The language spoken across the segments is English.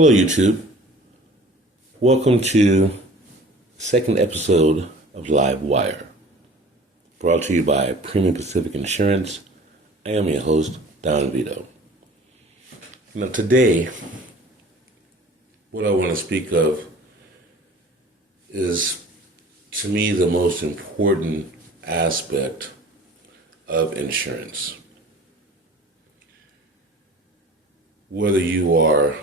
Hello, YouTube. Welcome to the second episode of Live Wire, brought to you by Premium Pacific Insurance. I am your host, Don Vito. Now, today, what I want to speak of is, to me, the most important aspect of insurance. Whether you are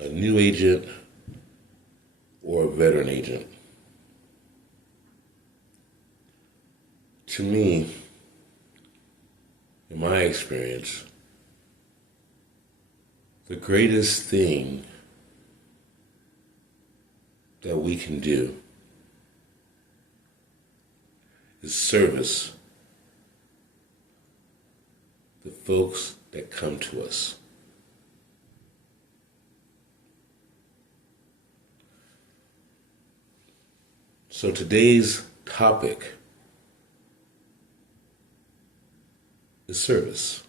a new agent or a veteran agent, to me, in my experience, the greatest thing that we can do is service the folks that come to us. So today's topic is service.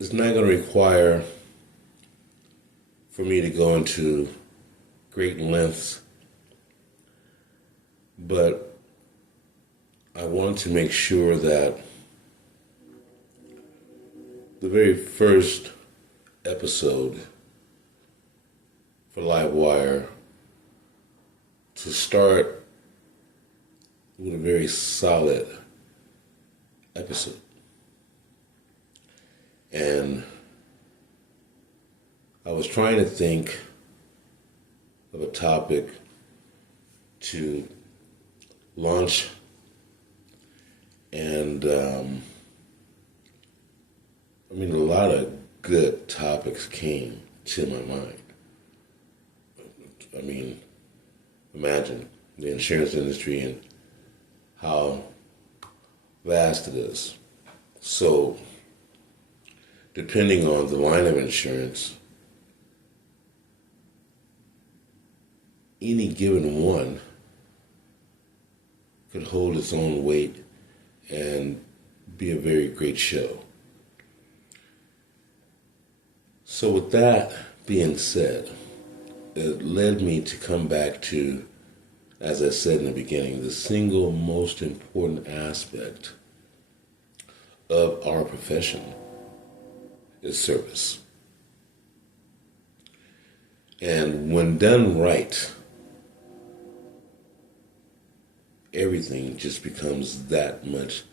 It's not going to require for me to go into great lengths, but I want to make sure that the very first episode for Live Wire to start with a very solid episode. And I was trying to think of a topic to launch, and a lot of good topics came to my mind. Imagine the insurance industry and how vast it is. So, depending on the line of insurance, any given one could hold its own weight and be a very great show. So with that being said, it led me to come back to, as I said in the beginning, the single most important aspect of our profession is service. And when done right, everything just becomes that much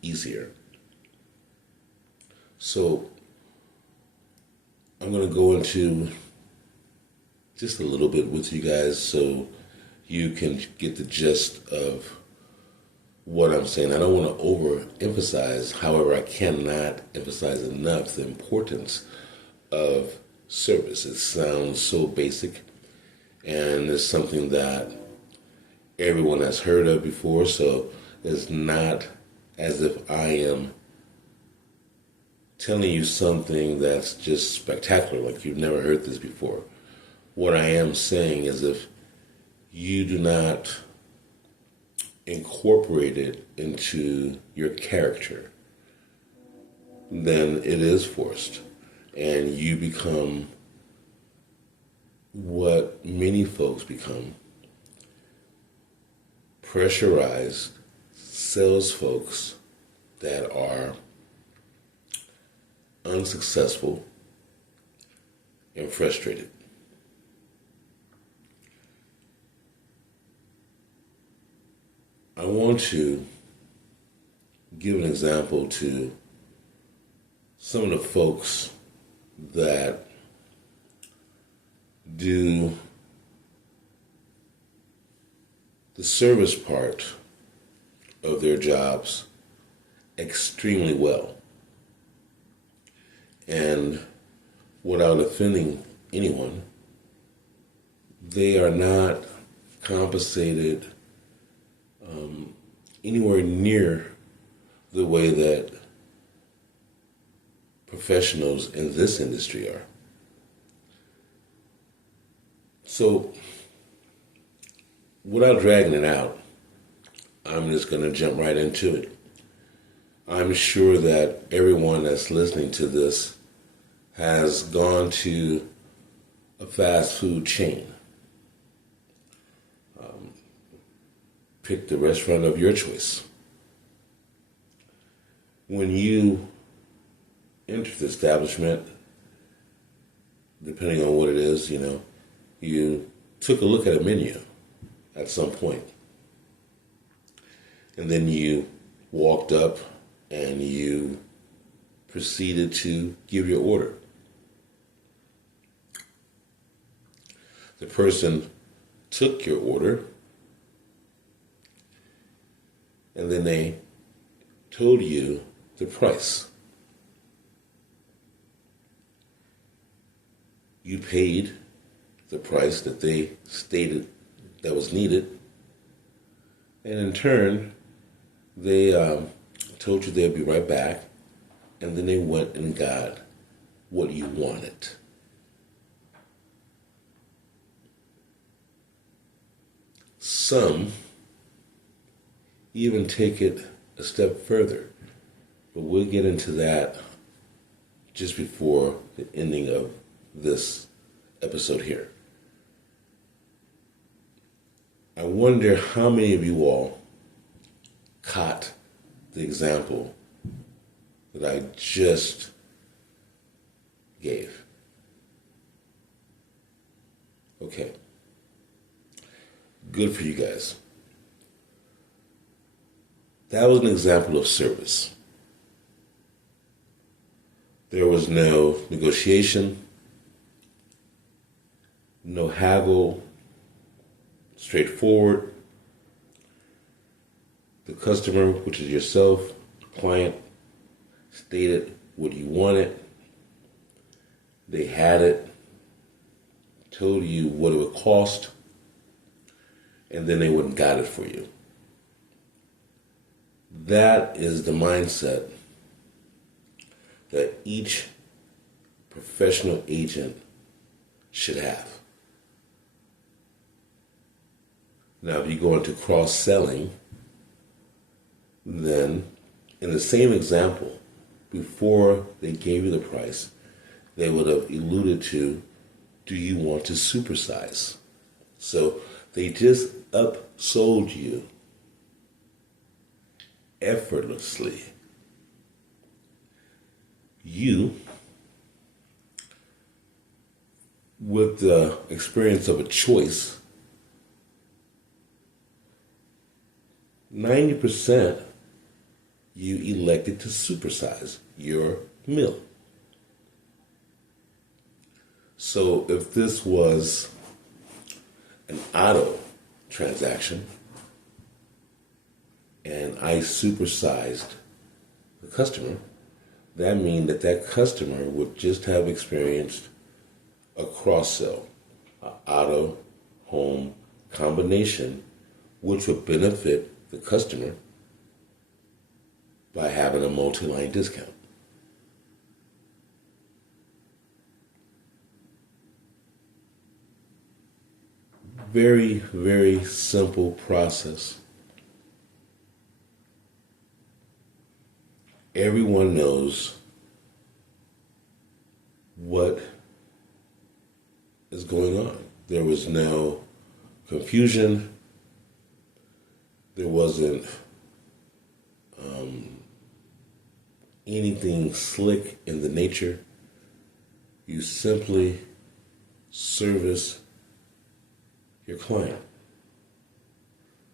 easier. So I'm going to go into just a little bit with you guys so you can get the gist of what I'm saying. I don't want to overemphasize, however, I cannot emphasize enough the importance of service. It sounds so basic, and it's something that everyone has heard of before, so it's not as if I am telling you something that's just spectacular, like you've never heard this before. What I am saying is, if you do not incorporate it into your character, then it is forced, and you become what many folks become: pressurized sales folks that are unsuccessful and frustrated. I want to give an example to some of the folks that do the service part of their jobs extremely well. And without offending anyone, they are not compensated anywhere near the way that professionals in this industry are. So, without dragging it out, I'm just going to jump right into it. I'm sure that everyone that's listening to this has gone to a fast food chain. Pick the restaurant of your choice. When you enter the establishment, depending on what it is, you took a look at a menu at some point. And then you walked up and you proceeded to give your order. The person took your order and then they told you the price. You paid the price that they stated that was needed, and in turn, they told you they'd be right back, and then they went and got what you wanted. Some even take it a step further, but we'll get into that just before the ending of this episode here. I wonder how many of you all caught the example that I just gave. Okay. Good for you guys. That was an example of service. There was no negotiation, no haggle, straightforward. The customer, which is yourself, client, stated what you wanted. They had it, told you what it would cost, and then they went and got it for you. That is the mindset that each professional agent should have. Now, if you go into cross-selling, then in the same example, before they gave you the price, they would have alluded to, do you want to supersize? So they just upsold you effortlessly. You, with the experience of a choice, 90% you elected to supersize your meal. So if this was an auto transaction and I supersized the customer, that means that customer would just have experienced a cross-sell, an auto-home combination, which would benefit the customer by having a multi-line discount. Very, very simple process. Everyone knows what is going on. There was no confusion. There wasn't anything slick in the nature. You simply service your client.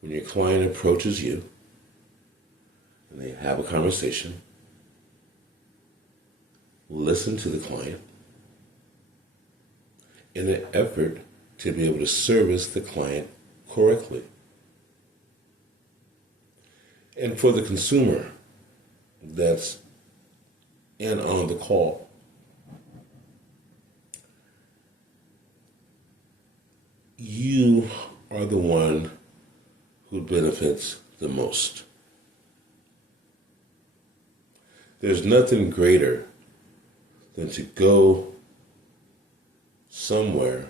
When your client approaches you and they have a conversation, listen to the client in an effort to be able to service the client correctly. And for the consumer that's in on the call, you are the one who benefits the most. There's nothing greater than to go somewhere,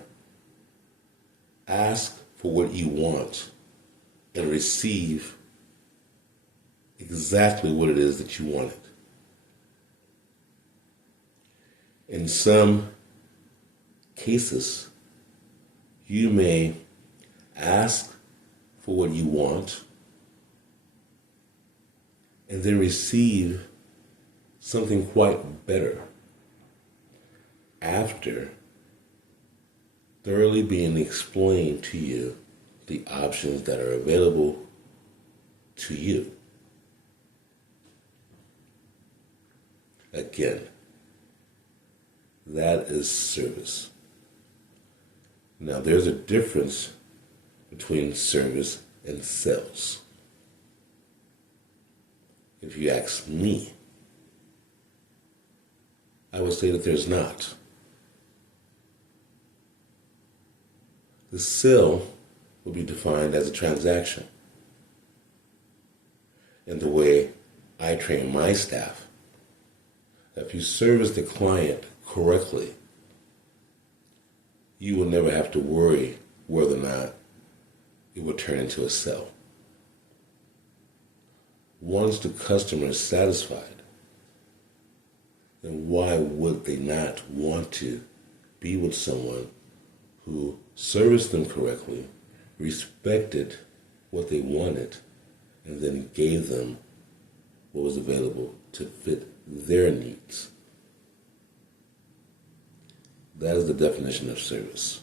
ask for what you want, and receive exactly what it is that you wanted. In some cases, you may ask for what you want and then receive something quite better after thoroughly being explained to you the options that are available to you. Again, that is service. Now, there's a difference between service and sales. If you ask me, I would say that there's not. The sale will be defined as a transaction. And the way I train my staff, if you service the client correctly, you will never have to worry whether or not it will turn into a sale. Once the customer is satisfied, then why would they not want to be with someone who serviced them correctly, respected what they wanted, and then gave them what was available to fit their needs? That is the definition of service.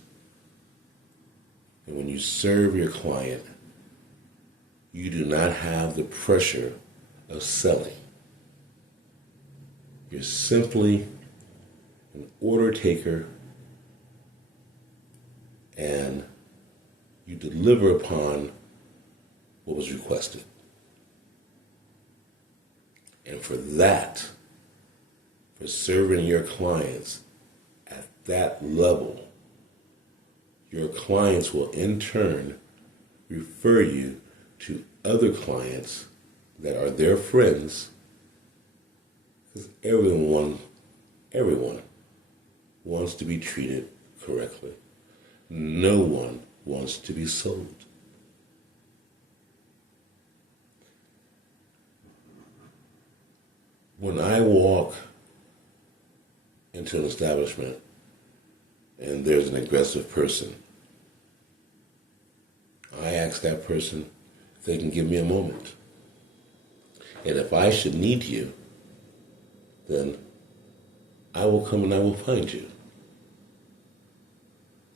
And when you serve your client, you do not have the pressure of selling. You're simply an order taker, and you deliver upon what was requested. And for that, for serving your clients at that level, your clients will in turn refer you to other clients that are their friends, because everyone wants to be treated correctly. No one wants to be sold. When I walk into an establishment and there's an aggressive person, I ask that person if they can give me a moment. And if I should need you, then I will come and I will find you.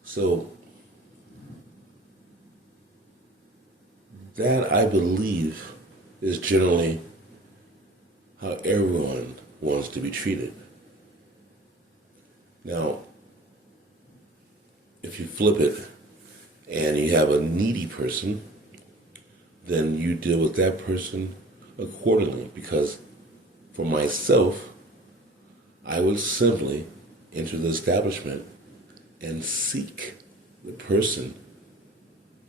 So that, I believe, is generally how everyone wants to be treated. Now, if you flip it and you have a needy person, then you deal with that person accordingly. Because for myself, I would simply enter the establishment and seek the person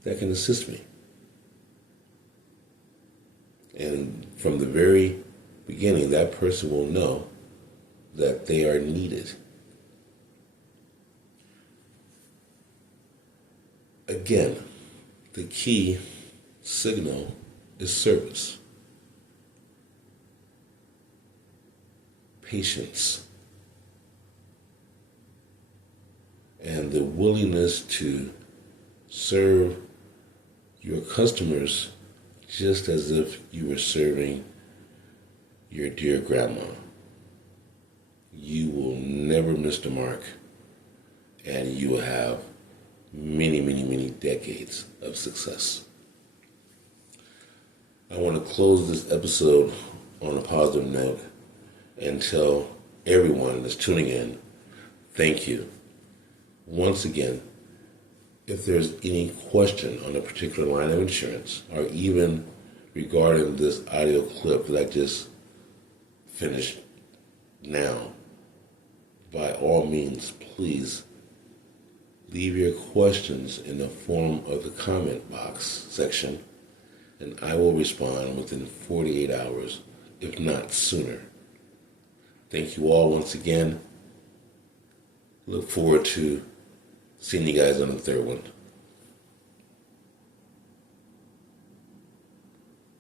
that can assist me. And from the very beginning, that person will know that they are needed. Again, the key signal is service, patience, and the willingness to serve your customers just as if you were serving your dear grandma. You will never miss the mark, and you will have many, many, many decades of success. I want to close this episode on a positive note and tell everyone that's tuning in, thank you. Once again, if there's any question on a particular line of insurance, or even regarding this audio clip that I just finished now, by all means, please leave your questions in the form of the comment box section, and I will respond within 48 hours, if not sooner. Thank you all once again. Look forward to seeing you guys on the third one.